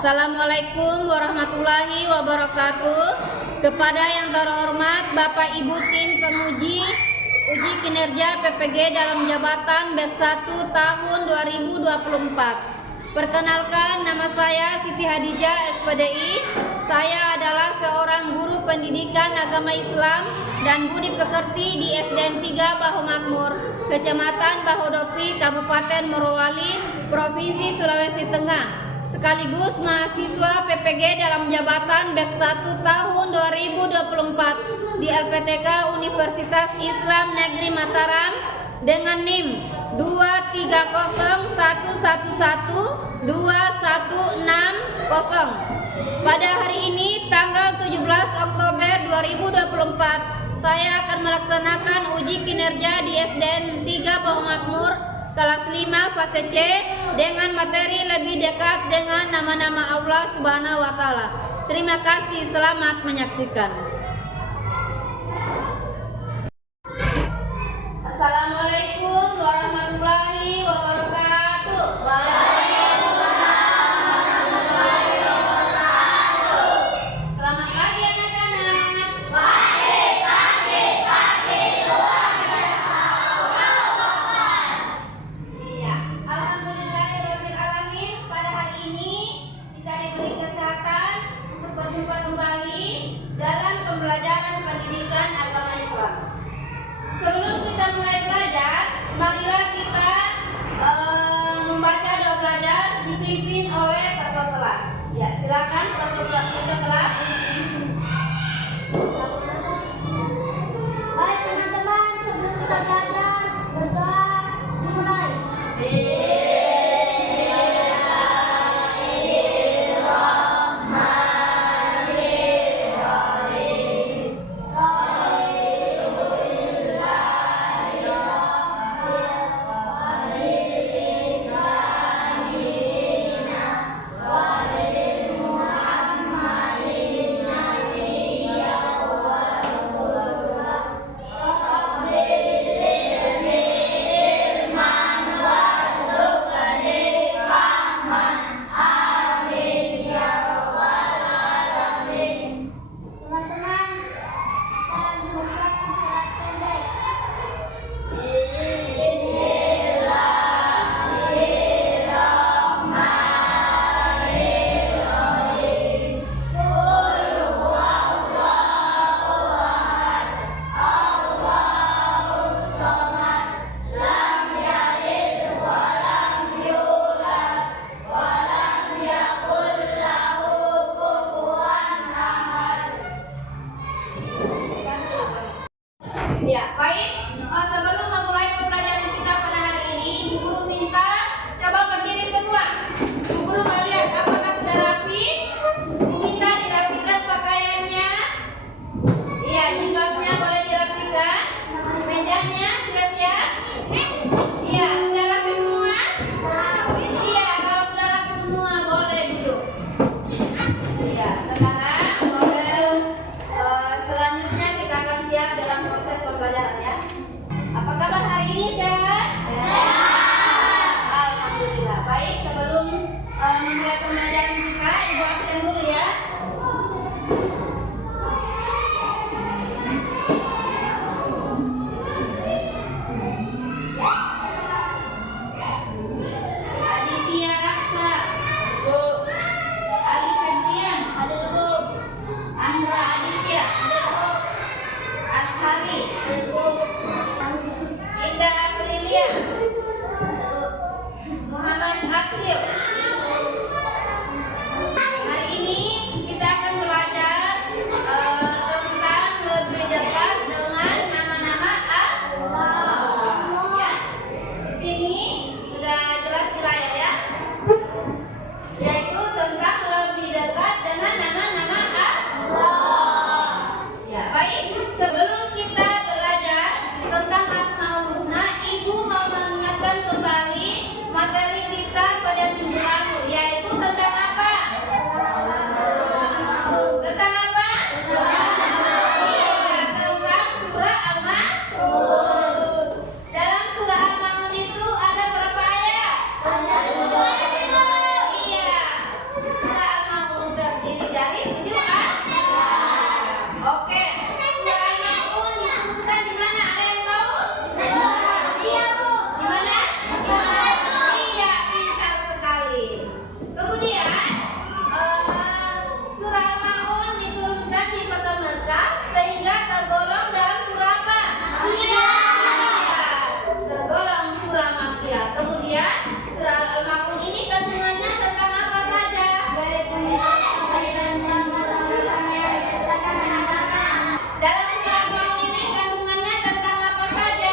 Assalamualaikum warahmatullahi wabarakatuh. Kepada yang terhormat Bapak Ibu Tim Penguji Uji Kinerja PPG dalam Jabatan BEK 1 tahun 2024. Perkenalkan, nama saya Siti Hadijah, SPDI. Saya adalah seorang guru pendidikan agama Islam dan budi pekerti di SDN 3 Bahu Makmur, Kecamatan Bahodopi, Kabupaten Morowali, Provinsi Sulawesi Tengah, sekaligus mahasiswa PPG dalam Jabatan BEK 1 tahun 2024 di LPTK Universitas Islam Negeri Mataram dengan NIM 230111210. Pada hari ini tanggal 17 Oktober 2024 saya akan melaksanakan uji kinerja di SDN 3 Bahu Makmur kelas 5 fase C dengan materi lebih dekat dengan nama-nama Allah Subhanahu wa Ta'ala. Terima kasih, selamat menyaksikan. Assalamualaikum warahmatullahi wabarakatuh. Waalaikumsalam warahmatullahi wabarakatuh. Selamat pagi anak-anak. Pagi luar biasa. Iya, alhamdulillahirabbil alamin. Pada hari ini kita diberi kesehatan untuk berjumpa kembali dalam pembelajaran pendidikan agama Islam. Sebelum kita mulai belajar, marilah kita membaca doa belajar dipimpin oleh ketua kelas. Ya, silakan ketua kelas. Baik teman-teman, sebelum kita belajar, berdoa dimulai. dia? Muhammad Akil. Hari ini kita akan belajar tentang lebih dekat dengan nama-nama Allah. Ya. Di sini sudah jelas ya. Yaitu tentang lebih dekat dengan nama-nama Allah. Ya, baik. Sebelum kita belajar tentang Asmaul Husna, Ibu mau mengingatkan kembali materi kita pada minggu lalu, yaitu tentang apa? Tentang apa? Iya, tentang surah Al-Ma'un. Dalam surah Al-Ma'un itu ada berapa ayat? Iya, surah Al-Ma'un terdiri dari 7 ayat. Oke, surah Al-Ma'un diturunkan di mana? Ada yang tahu? Iya, Bu. Di mana? Iya, pintar sekali. Kemudian surah Al-Ma'un diturunkan di kota Mekah sehingga tergolong dalam surah apa? Iya, tergolong surah Makkiyah. Kemudian surah Al-Ma'un ini kandungannya tentang apa saja? Dalam surah Al-Ma'un ini kandungannya tentang apa saja?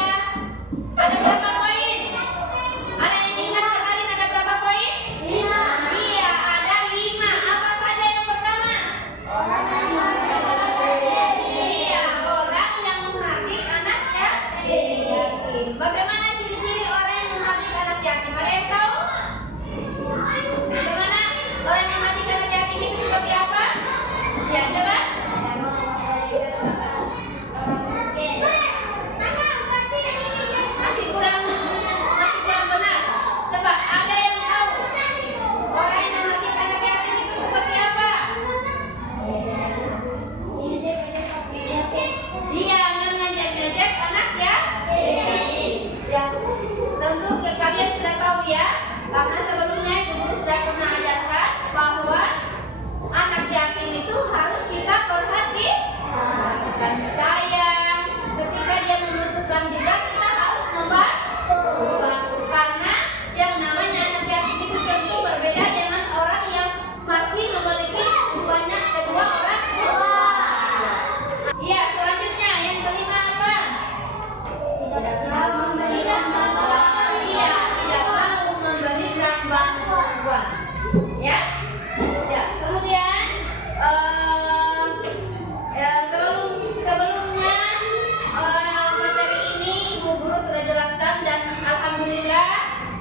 Ada berapa poin? Ada yang ingat kemarin ada berapa poin? 5. Iya, ada 5. Apa saja yang pertama? Iya, orang yang menghardik anak yatim. Bagaimana ciri-ciri orang yang menghardik anak yatim? Ada yang tahu? Bagaimana orang yang menghardik anak yatim itu seperti apa? Ya, coba. Masih kurang benar. Coba, ada yang tahu orang yang menghardik anak yatim itu seperti apa? Iya, mengajak-ajak anak yatim. Ya, tentu kalian sudah tahu ya, karena sebelumnya Ibu Guru sudah pernah ajarkan bahwa anak yatim itu harus kita perhatikan, sayang. Ketika dia membutuhkan juga kita harus membantu. Karena yang namanya anak yatim itu tentu berbeda dengan orang yang masih memiliki kedua orang tua. Iya, selanjutnya yang kelima apa? Tidak mau memberikan bantuan. Ya. Ya, kemudian sebelumnya materi ini Ibu Guru sudah jelaskan dan alhamdulillah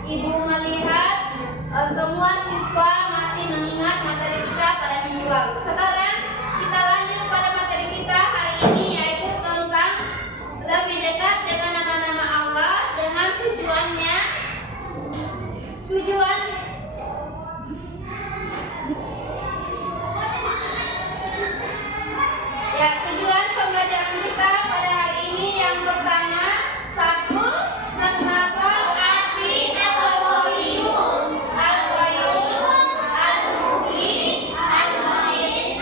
Ibu melihat semua siswa masih mengingat materi kita pada minggu lalu. Sekarang kita lanjut pada materi kita hari ini, yaitu tentang lebih dekat dengan nama-nama Allah dengan tujuan pembelajaran kita pada hari ini. Yang pertama, 1, menghafal arti Al-Qayyum, Al-Qayyum, Al-Muhyi, Al-Muhyi,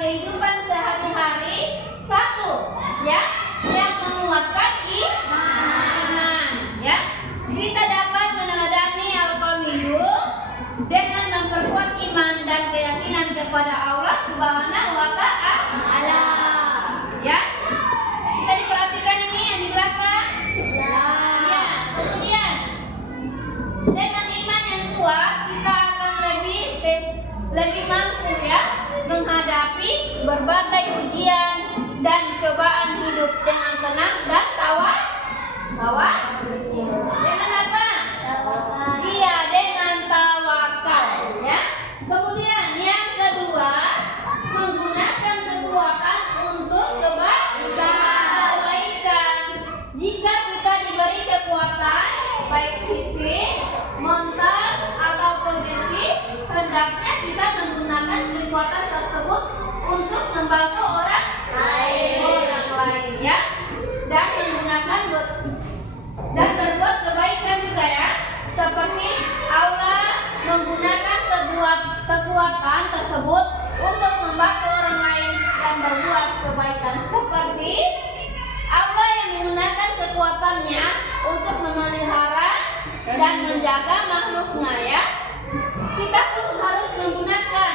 kehidupan sehari-hari. Satu, ya, yang menguatkan iman, ya. Kita dapat meneladani Al-Qawiyyu dengan memperkuat iman dan keyakinan kepada Allah Subhanahu wa Ta'ala. Ya, bisa diperhatikan ini yang di belakang. Ya, kemudian dengan iman yang kuat kita akan lebih mampu, ya, menghadapi berbagai ujian dan cobaan hidup dengan tenang dan dengan apa? Iya, dengan tawakal, ya. Kemudian yang kedua, menggunakan kekuatan untuk kebaikan. Jika kita diberi kekuatan baik fisik, mental ataupun fisik, hendaknya kita menggunakan kekuatan tersebut untuk membantu orang lain, ya, dan berbuat kebaikan juga, ya. Seperti Allah menggunakan kekuatan tersebut untuk membantu orang lain dan berbuat kebaikan. Seperti Allah yang menggunakan kekuatannya untuk memelihara dan menjaga makhluknya, ya. Kita pun harus menggunakan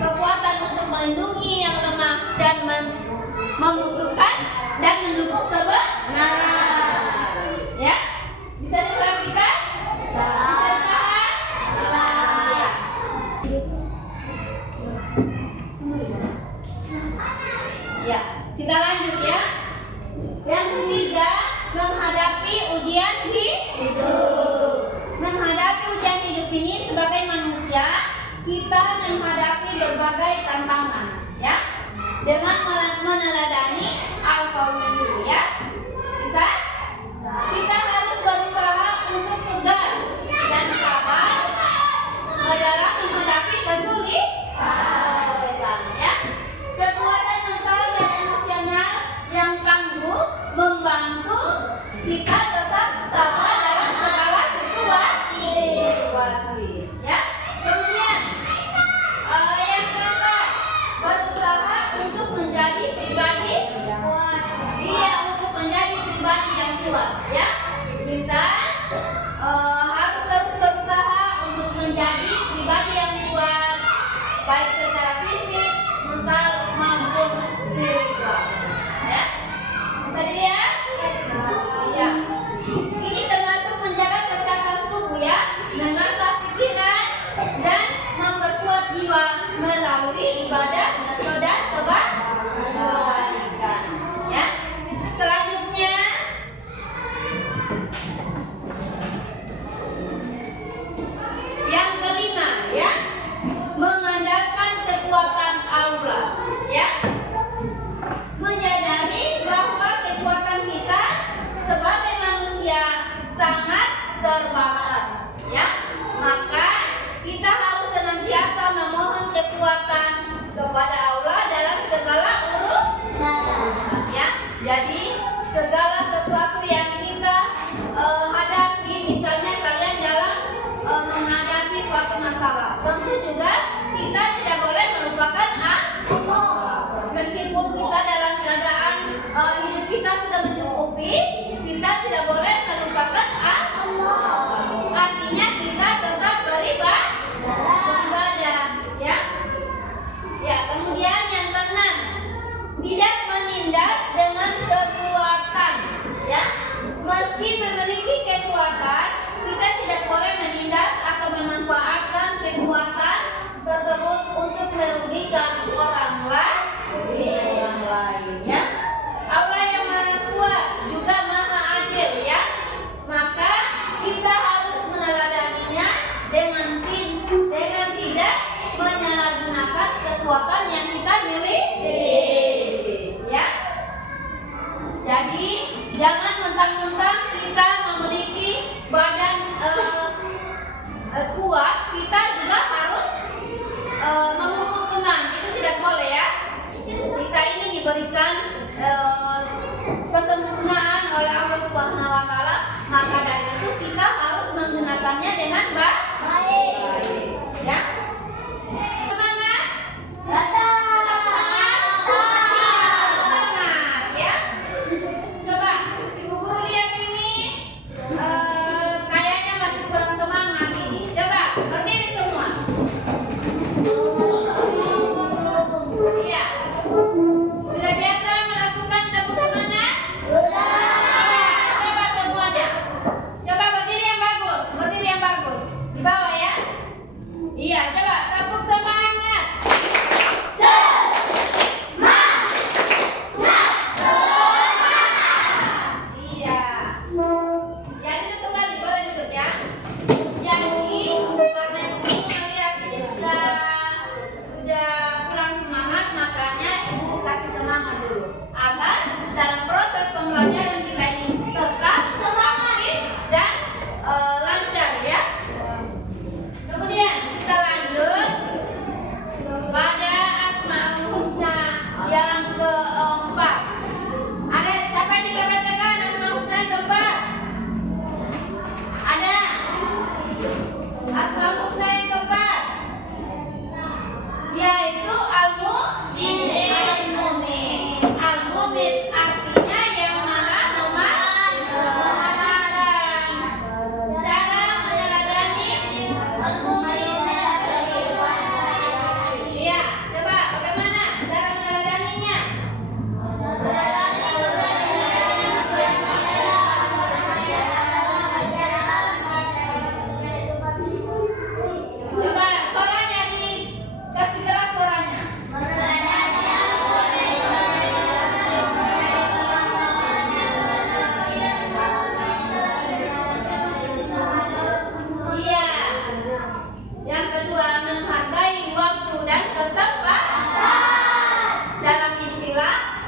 kekuatan untuk melindungi yang lemah dan membutuhkan dan mendukung kebenaran, ya. Bisa diperhatikan? Ya, kita lanjut, ya. Yang ketiga, menghadapi ujian hidup. Menghadapi ujian hidup ini sebagai manusia, kita menghadapi berbagai tantangan, ya, dengan meneladani Al-Qawiyyu, ya. Bisa? Kita harus berusaha untuk tegar dan sabar dalam menghadapi kesulitan, ya. Kekuatan mental dan emosional yang tangguh membantu kita tetap sabar dalam segala situasi, ya. Kemudian yang keempat, berusaha untuk menjadi pribadi kuat. Iya, untuk menjadi pribadi yang kuat, ya. Kita harus terus berusaha untuk menjadi pribadi yang kuat, baik secara fisik, mental maupun spiritual, ya. Bisa dilihat? Iya. Ini termasuk menjaga kesehatan tubuh, ya, mengasah pikiran dan memperkuat jiwa melalui ibadah dan kebaikan, ya. Selanjutnya, yang kelima, ya, mengandalkan kekuatan Allah, ya. Menyadari bahwa kekuatan kita sebagai manusia sangat terbatas, ya. Maka kita harus senantiasa memohon kekuatan kepada Allah dalam segala urusan, ya. Jadi segala sesuatu yang kita hadapi, misalnya kalian dalam menghadapi suatu masalah, tentu juga kita tidak boleh melupakan Allah. Meskipun kita dalam keadaan hidup kita sudah mencukupi, kita tidak boleh melupakan Allah. Artinya kita tetap beribadah, ya. Ya, kemudian yang keenam, tidak menindas dengan kekuatan, ya. Meski memiliki kekuatan, kita tidak boleh menindas atau memanfaatkan kekuatan tersebut untuk merugikan orang lain, ya. Allah yang Maha Kuat juga Maha Adil, ya. Maka kita harus meneladaninya dengan tidak menyalahgunakan kekuatan yang kita miliki, ya. Jadi jangan mentang-mentang kita memiliki badan kuat, kita juga harus memukul teman. Itu tidak boleh, ya. Kita ini diberikan kesempurnaan oleh Allah Subhanahu wa Ta'ala, maka dari itu kita harus menggunakannya dengan baik, ya. Semangat.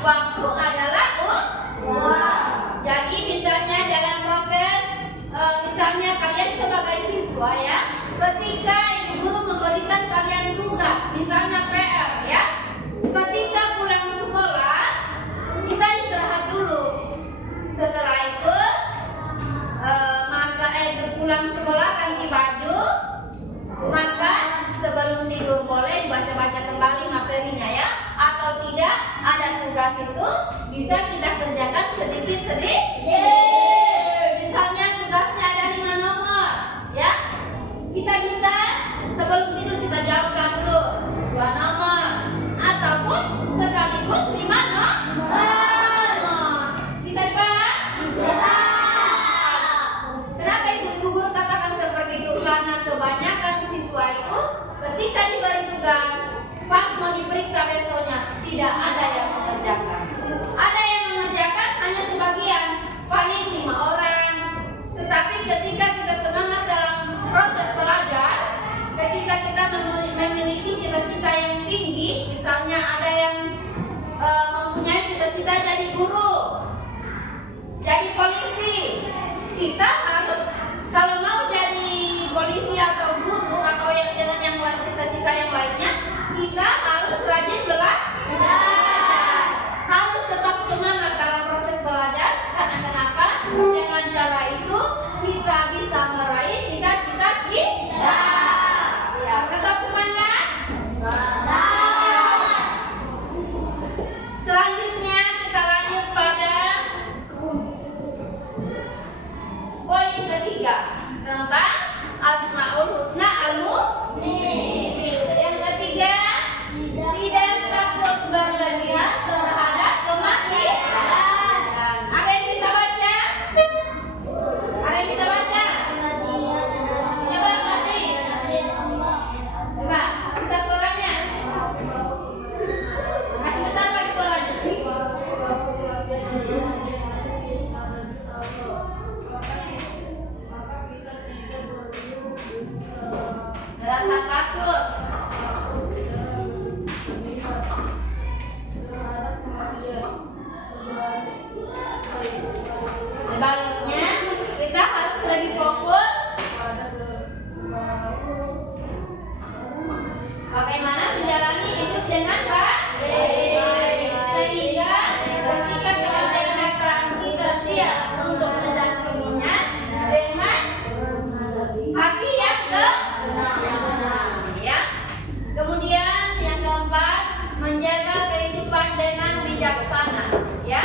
waktu adalah uang. Jadi misalnya dalam proses misalnya kalian sebagai siswa ya, ketika ibu guru memberikan kalian tugas, misalnya PR ya, ketika pulang sekolah kita istirahat dulu. Setelah itu maka pulang sekolah ganti baju, maka sebelum tidur boleh dibaca-baca kembali materinya ya, atau tidak ada tugas itu bisa kita kerjakan sedikit-sedikit. Misalnya tugasnya ada 5 nomor ya, kita bisa sebelum tidur kita jawablah dulu 2 nomor ataupun sekaligus 5 nomor. Bisa dipaham? Bisa. Kenapa ibu guru katakan seperti itu? Karena kebanyakan siswa itu ketika diberi tugas pas mau diperiksa besoknya tidak ada yang mengerjakan. Ada yang mengerjakan hanya sebagian, paling 5 orang. Tetapi ketika kita semangat dalam proses belajar, ketika kita memiliki cita-cita yang tinggi, misalnya ada yang mempunyai cita-cita jadi guru, jadi polisi, kita harus kalau mau jadi polisi atau guru atau yang dengan yang lain cita-cita yang lainnya, kita harus rajin belajar, harus tetap semangat dalam proses belajar. Karena kenapa? Dengan cara itu kita bisa meraih cita-cita kita. Ya, tetap semangat. Selanjutnya kita lanjut pada poin ketiga tentang Asmaul Husna Al-Mu'min. Yang ketiga, tidak takut berlebihan terhadap kematian. Ada yang bisa baca? Ada yang bisa baca? Coba ngerti. Coba, bisa suaranya. Masih besar pak suaranya. Rasa takut. Sebaliknya, kita harus lebih fokus bagaimana menjalani hidup dengan baik, sehingga ketika keadaan kita siap untuk mendampinginya dengan hati yang ya. Kemudian yang keempat, menjaga kehidupan dengan bijaksana ya.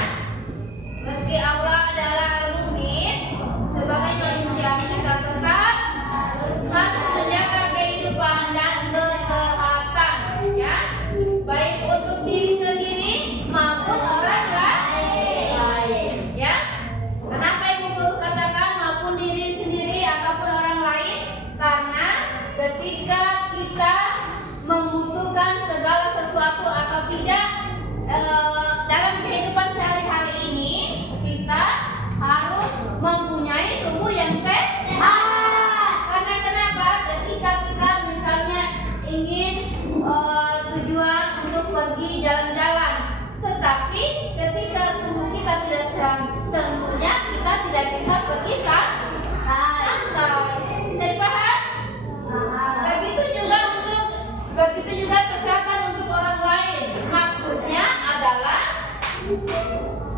Meski Allah adalah Al-Mu'min, sebagai manusia kita tetap harus menjaga kehidupan dan kesehatan ya, baik untuk diri sendiri maupun orang lain ya. Kenapa ibu guru katakan maupun diri sendiri ataupun orang lain? Karena ketika kita membutuhkan segala sesuatu atau tidak dalam kehidupan sehari-hari ini, kita harus mempunyai tubuh yang sehat. Karena kenapa? Ketika kita misalnya ingin tujuan untuk pergi jalan-jalan, tetapi ketika tubuh kita tidak sehat, tentunya kita tidak bisa pergi santai. Dipaham? Begitu juga kesehatan untuk orang lain. Maksudnya adalah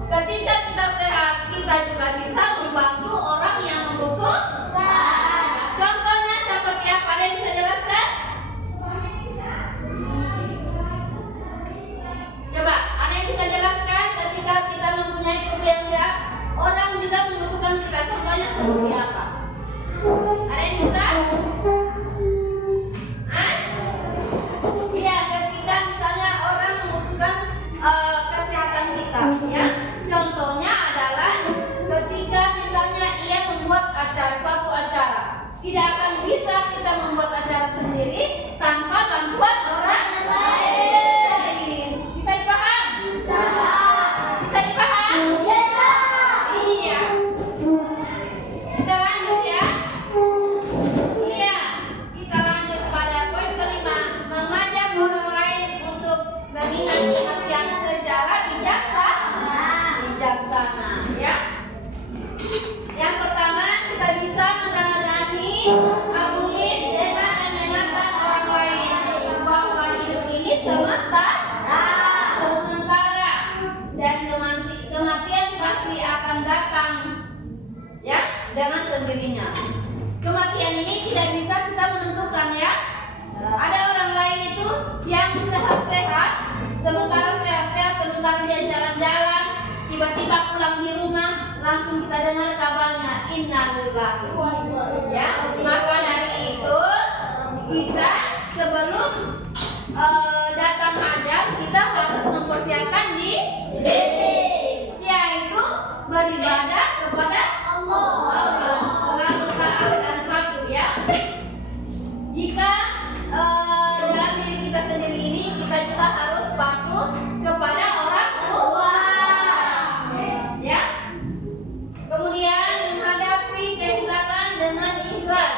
ketika kita sehat, kita juga bisa membantu orang yang membutuhkan. Contohnya seperti apa? Ada yang bisa jelaskan? Coba, ada yang bisa jelaskan ketika kita mempunyai tubuh yang sehat, orang juga membutuhkan kita. Contohnya seperti apa? Ada yang bisa? Iya, ketika misalnya orang membutuhkan kesehatan kita, ya. Contohnya adalah ketika misalnya ia sementara, dan kematian pasti akan datang, ya, dengan sendirinya. Kematian ini tidak bisa kita menentukan, ya. Ada orang lain itu yang sehat-sehat, sementara dia jalan-jalan, tiba-tiba pulang di rumah, langsung kita dengar kabarnya innalillahi. Ya, maka dari itu kita sebelum datang ajal kita harus mempersiapkan diri, yaitu beribadah kepada Allah, selalu taat dan patuh, ya. Jika dalam diri kita sendiri ini kita juga harus patuh kepada orang tua, ya. Kemudian menghadapi kehilangan dengan ikhlas,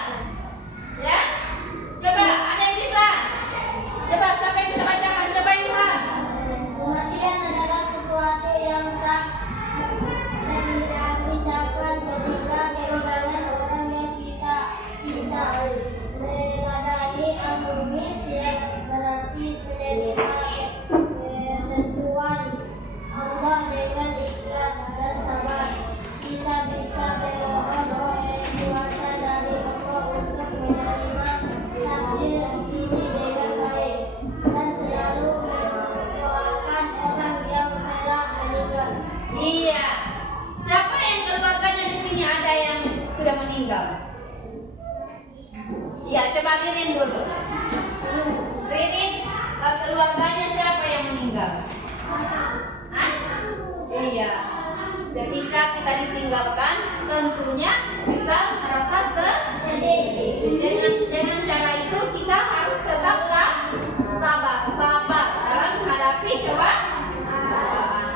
ya. Coba ada yang bisa? Coba siapa yang bisa bacakan? Coba Ilham. Kematian adalah sesuatu yang tak terhindarkan ketika kehilangan orang yang kita cinta. Meladani al-bumi tidak berarti menerima ketentuan Allah dengan ikhlas dan sabar. Kita bisa memohon kuasa dari Allah untuk menerima takdir ini dengan baik dan selalu mendoakan orang yang telah meninggal. Iya. Siapa yang keluarganya di sini ada yang sudah meninggal? Iya, coba Ririn dulu. Ririn, keluarganya siapa yang meninggal? Hah? Iya. Ketika kita ditinggalkan, tentunya kita merasa sedih. Dengan cara itu kita harus tetaplah sabar dalam menghadapi coba.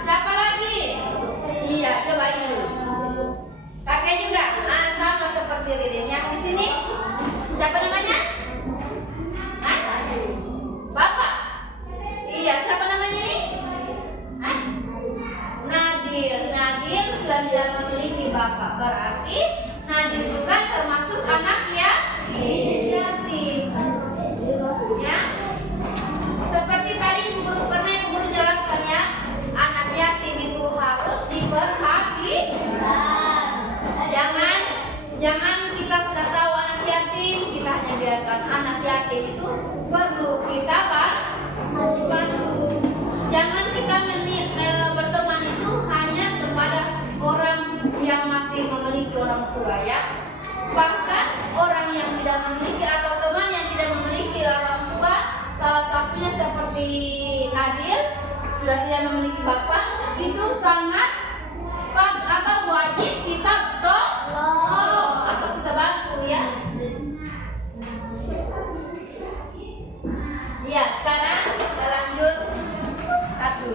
Siapa lagi? Iya, coba ini dulu. Kakek juga, sama seperti Ririn yang di sini. Siapa namanya? Hah? Bapak? Iya, siapa namanya ini? Hah? Nadil sudah tidak memiliki bapak, berarti Nadil juga termasuk anak yatim. Ya, seperti tadi guru jelaskan, ya, anak yatim itu harus diperhatikan. Jangan kita sudah tahu anak yatim, kita hanya biarkan. Anak yatim itu perlu kita bantu. Jangan kita berteman itu hanya kepada orang yang masih memiliki orang tua, ya. Bahkan orang yang tidak memiliki atau teman yang tidak memiliki orang tua, salah satunya seperti Nadil sudah tidak memiliki bapak, itu sangat atau wajib kita tolong atau kita bantu, ya. Iya, sekarang kita lanjut satu.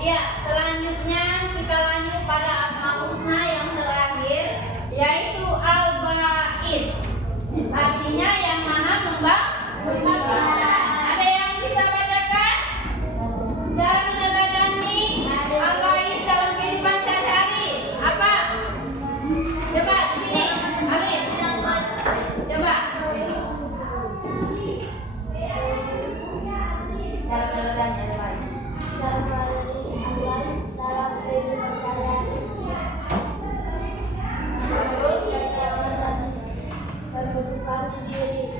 Iya, selanjutnya kita lanjut pada Asmaul Husna yang terakhir, yaitu Al-Ba'id. Artinya yang Maha membantu. Ada yang bisa bacakan? Cara meneladani Al-Ba'id dalam kehidupan sehari-hari apa? Coba di sini, Amin. Coba. Cara meneladani Al-Ba'id. Dalam kehidupan sehari-hari. Bermotivasi diri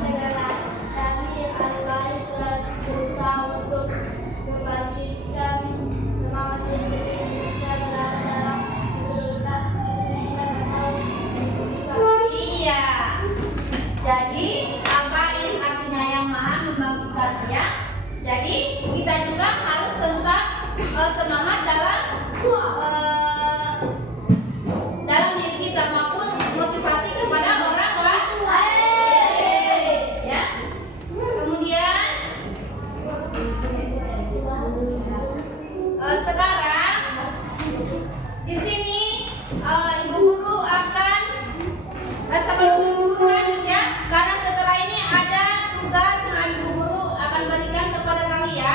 meneladani al-baik berusaha untuk membangkitkan semangat diri sendiri dan dalam kesulitan atau Iya. Jadi Al-Ba'id artinya yang Maha membangkitkan, ya. Jadi kita juga harus tetap semangat dalam diri kita maupun motivasi kepada orang lain, ya. Kemudian sekarang di sini Ibu Guru akan sebelum Ibu Guru lanjut, ya, karena setelah ini ada tugas yang Ibu Guru akan berikan kepada kalian.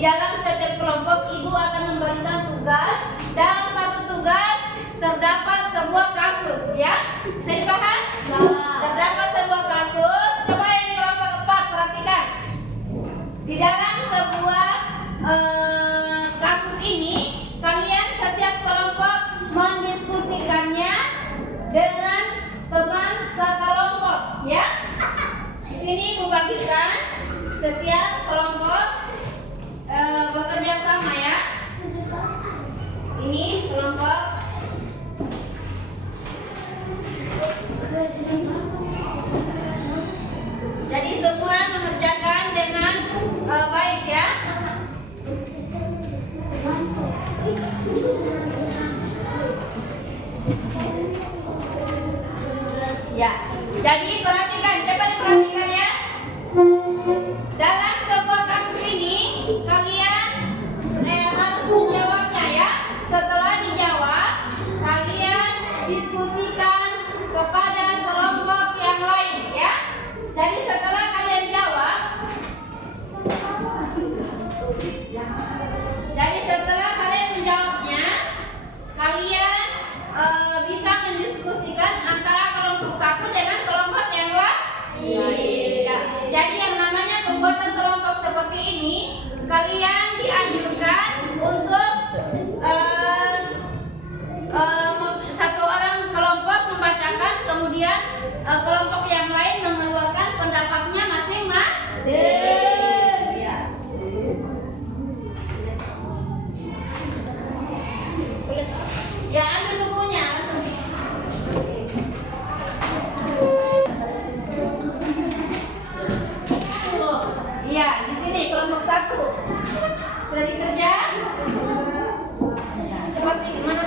dalam setiap kelompok ibu akan membagikan tugas. Dalam satu tugas terdapat sebuah kasus, ya. Saya paham? Terdapat sebuah kasus. Coba yang di kelompok 4 perhatikan. Di dalam sebuah kasus ini, kalian setiap kelompok mendiskusikannya dengan teman sekelompok, ya. Di sini membagikan setiap kelompok bekerja sama, ya. Ini kelompok. Jadi semua mengerjakan dengan baik, ya. Ya, jadi perhatikan, coba diperhatikan, ya. Dalam sebuah kasus ini kalian harus menjawabnya, ya. Setelah dijawab, kalian diskusikan kepada kelompok yang lain, ya. Jadi setelah kalian jawab, menjawabnya, kalian bisa mendiskusikan antara kelompok satu dengan kelompok yang lain. Ya. Jadi yang namanya pembuatan kelompok seperti ini, kalian dianjurkan untuk satu orang kelompok membacakan, kemudian kelompok yang lain mengeluarkan pendapatnya masing-masing. Ya, ambil bukunya. Iya, di sini kelompok 1 sudah dikerja. Cepat sih, mana?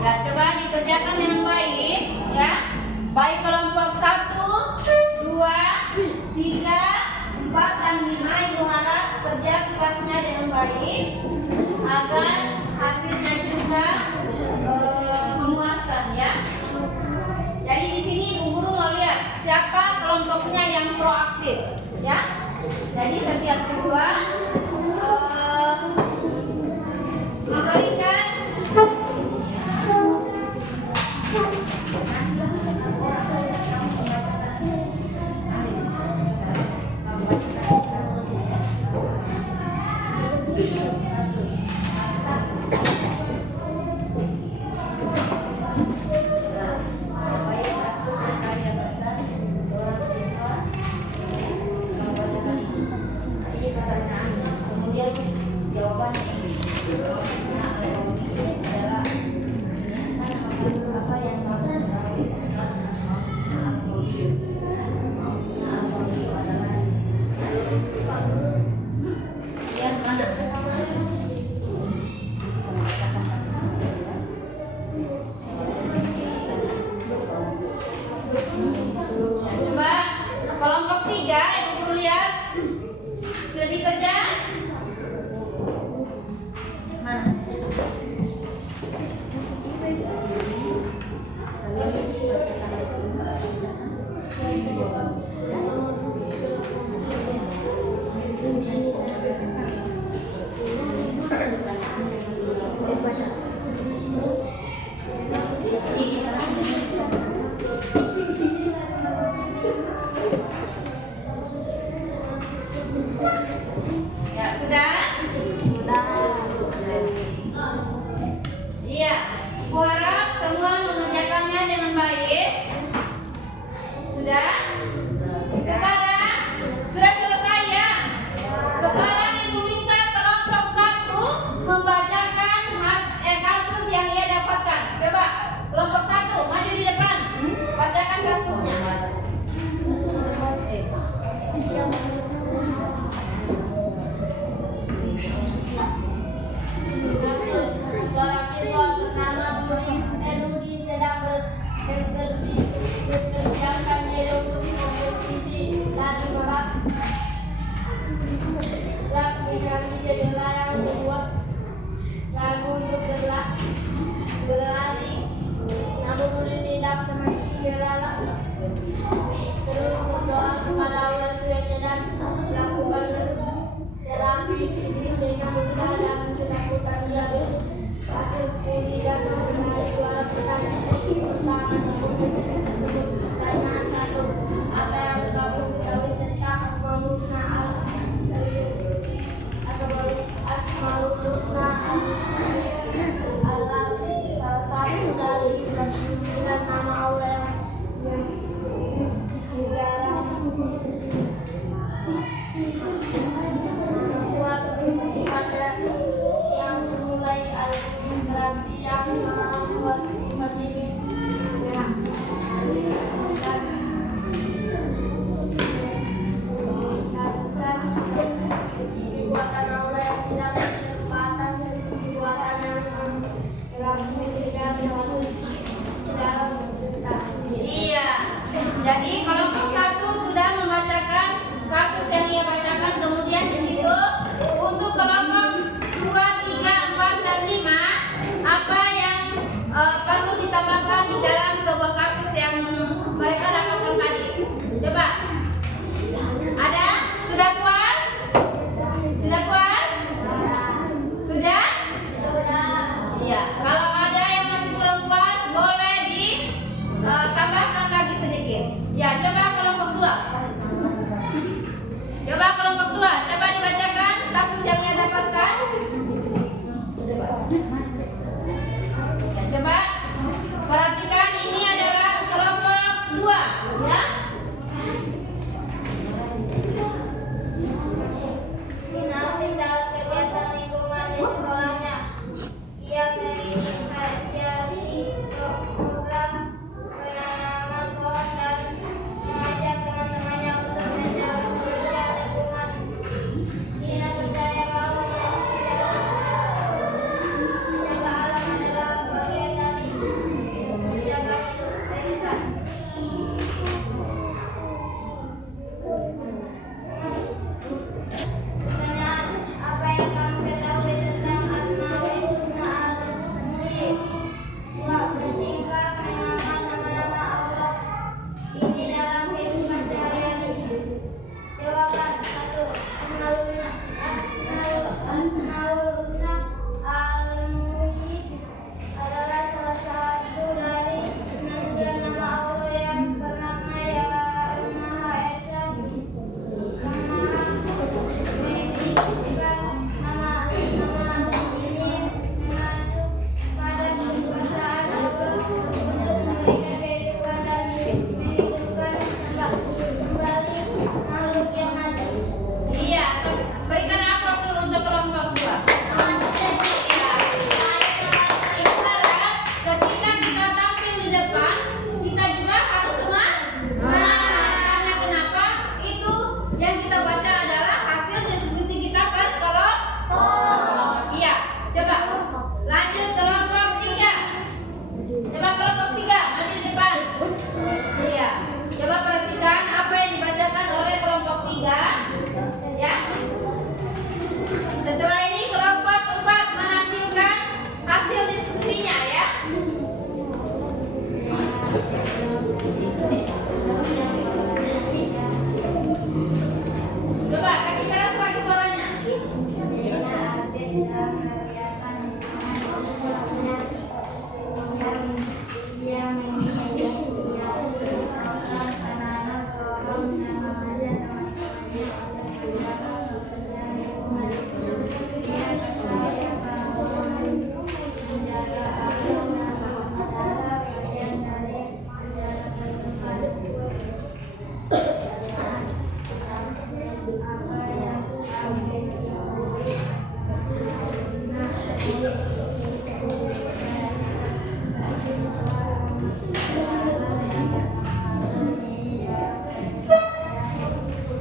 Ya, coba dikerjakan dengan baik, ya. Baik kelompok 1, 2, 3, 4, dan 5. Ibu harap kerja tugasnya dengan baik agar hasilnya juga memuaskan, ya. Jadi di sini Ibu Guru mau lihat siapa kelompoknya yang proaktif, ya. Jadi setiap siswa memberikan kelompok 3, Ibu Guru lihat sudah dikerja. visi dengan usaha dan ketakutan yang hasil pulih dan mengenai suara pertanyaan pertanyaan tersebut. Pertanyaan 1. Apa yang kamu ketahui tentang Asmaul Husna Asmaul Husna Allah? Salah satu dari 99 nama Allah yang dilarang buat sifatnya yang mulai berarti yang membuat sifat ini dibuatan Allah yang tidak sebatas dibuatan yang melakukan dalam semesta. Iya. Jadi kelompok 1 sudah membacakan kasus yang ia bacakan, kemudian di situ untuk kelompok 2, 3, 4, dan 5 apa yang perlu ditambahkan di dalam sebuah kasus yang mereka dapatkan tadi. Coba. Ada? Sudah puas? Sudah puas? Sudah? Iya. Kalau ada yang masih kurang puas, boleh ditambahkan lagi sedikit. Ya, coba kelompok 2. Coba kelompok 2, coba dibacakan kasus yang ia dapatkan. Ya, coba perhatikan, ini adalah kelompok 2, ya. Aktif dalam kegiatan lingkungan di sekolahnya. Ia menginisiasi program penanaman pohon dan mengajak teman-temannya untuk menjaga kebersihan lingkungan. Tina percaya bahwa menjaga alam adalah bagian dari menjaga hidup sehat. Pertanyaan, apa yang kamu ketahui tentang Asmaul Husna al-Husni? 2. Pentingkah mengenal nama-nama Allah ini dalam kehidupan sehari-hari? Jawaban 1. Asmaul Husna al-Husni adalah salah satu dari 99 nama Allah yang bernama Ya Maha Esa, Maha menginginkan nama ini mengacu pada kekuasaan Allah untuk memberikan kehidupan dan menghidupkan kembali makhluk yang mati. Iya, berikan aplaus dulu untuk kelompok 2. Ketika kita tampil di depan, kita juga harus semangat. Karena kenapa? Itu yang kita baca adalah hasil diskusi kita kan kelompok. Iya, coba lanjut kelompok 3. Coba kelompok 3, maju di depan. Iya, coba perhatikan apa yang dibacakan oleh kelompok 3. Ya. Setelah ini kelompok 4 menampilkan hasil diskusinya, ya. Coba kasih keras lagi suaranya.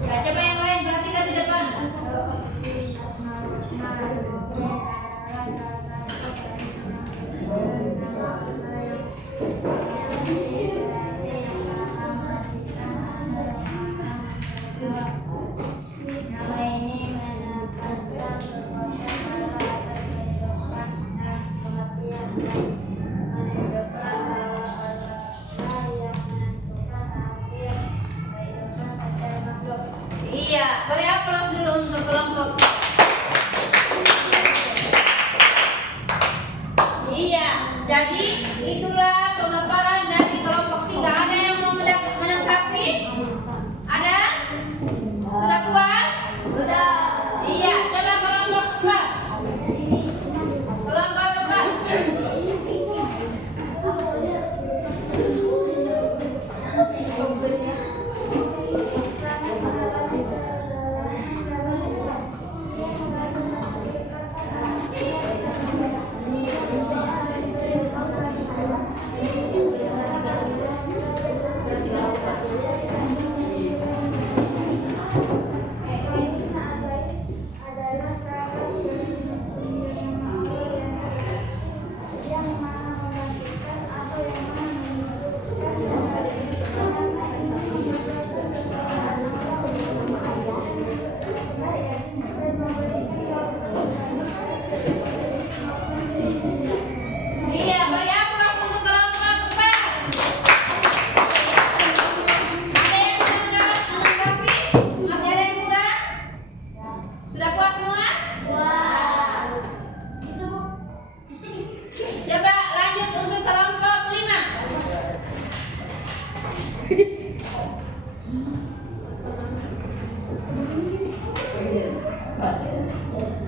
Ya, coba yang lain perhatikan di depan. Iya, beri aplaus dulu untuk kelompok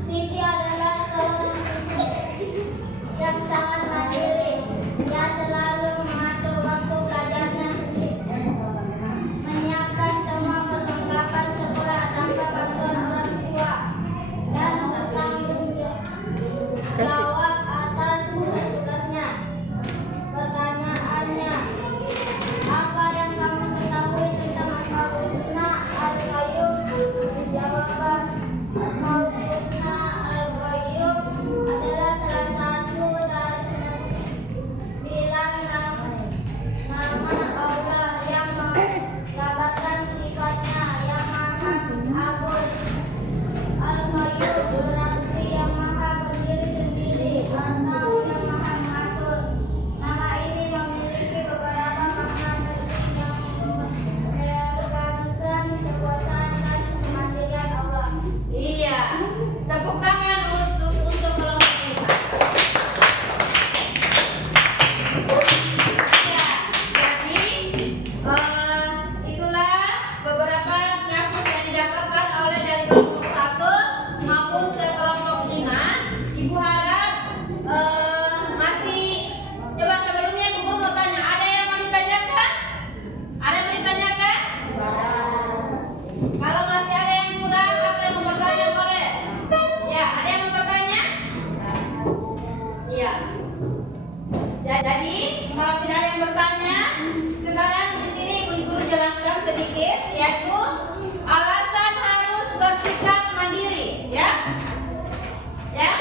Siti adalah seorang ibu yang sangat mandiri. Dia selalu mengatur waktu belajarnya sendiri, menyiapkan semua perlengkapan sekolah tanpa bantuan orang tua, dan bertanggung jawab atas tugasnya. Pertanyaannya, apa yang kamu ketahui tentang Asmaul Husna Al-Qayyum? Jawaban, Asmaul Husna Al-Qayyum adalah salah satu dari 9 nama Allah yang menggambarkan sifatnya yang maha agung. Al-Qayyum berarti yang maha berdiri sendiri atau yang maha mengatur. Nama ini memiliki beberapa makna penting yang menekankan kekuasaan dan kemandirian Allah. Iya, tepuk tangan untuk kelompok kita. Iya, jadi itulah beberapa kasus yang didapatkan oleh dari kelompok 1 maupun ke kelompok 5. Ibu harap masih coba sebelumnya Ibu Guru mau tanya, ada yang mau ditanyakan? Ada yang mau ditanyakan? Kalau masih ada yang kurang atau yang mau bertanya boleh. Ya, ada yang mau bertanya? Iya. Jadi kalau tidak ada yang bertanya, sekarang di sini Ibu Guru jelaskan sedikit, yaitu alasan harus bersikap mandiri, ya. Ya.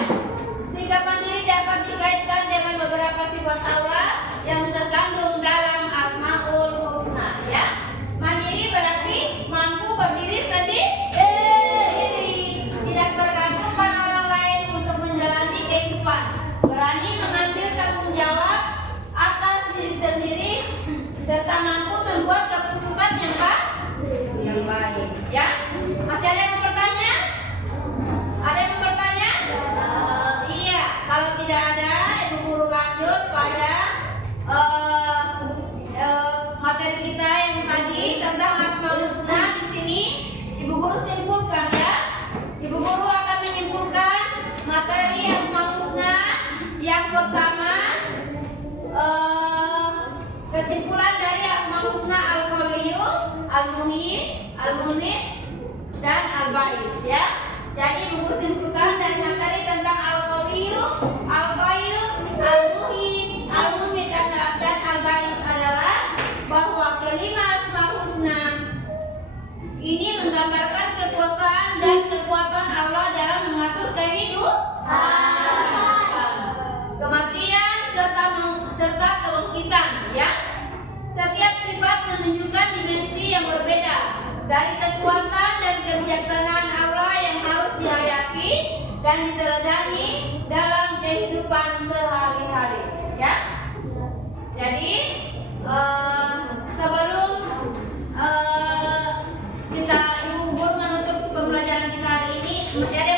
Sikap mandiri dapat dikaitkan dengan beberapa sifat Allah yang terkandung dalam Asmaul Husna, ya. Mandiri berarti mampu berdiri sendiri, tidak bergantung pada orang lain untuk menjalani kehidupan, berani mengambil tanggung jawab atas diri sendiri, serta mampu membuat keputusan yang baik, ya. Masih ada yang mau bertanya? Ada yang mau bertanya? Iya, kalau tidak ada, Ibu Guru lanjut pada materi kita yang tadi tentang Asmaul Husna. Di sini Ibu Guru simpulkan, ya. Ibu Guru akan menyimpulkan materi Asmaul Husna. Yang pertama, kesimpulan dari Asmaul Husna Al-Qayyum, Al-Muhyi, Al-Munib, dan Al-Ba'is, ya. Jadi Ibu Guru simpulkan dari materi tentang Al-Qayyum, Al-Qayyum, Al-Muhyi, Al-Munib, dan Al-Ba'is adalah bahwa kelima Asmaul Husna ini menggambarkan kekuasaan dan kekuatan Allah dalam mengatur kehidupan, kematian, serta kebangkitan, ya. Setiap sifat menunjukkan dimensi yang berbeda dari kekuatan dan kebijaksanaan Allah yang harus dihayati dan diteladani dalam kehidupan sehari-hari, ya. Jadi sebelum kita Ibu Guru menutup pembelajaran kita hari ini, masih ada